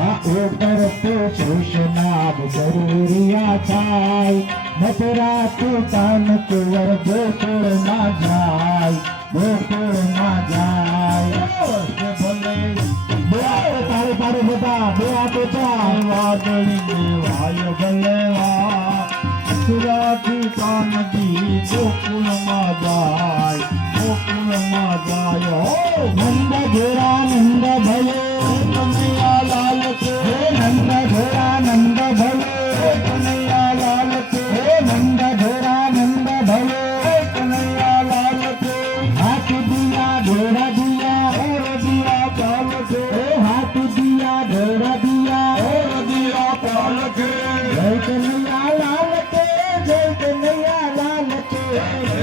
ઉપર તો જોશનાબ જરૂરિયા થાય મતરા તું કાન કુંવર ગોકુળમાં જાય ગોકુળમાં જાય બે હાથે તારે તારે બધા બે હાથે ચા વાદળી દેવાય ગલેવા મથુરા તું કાન ગોકુળમાં જાય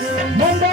Monday.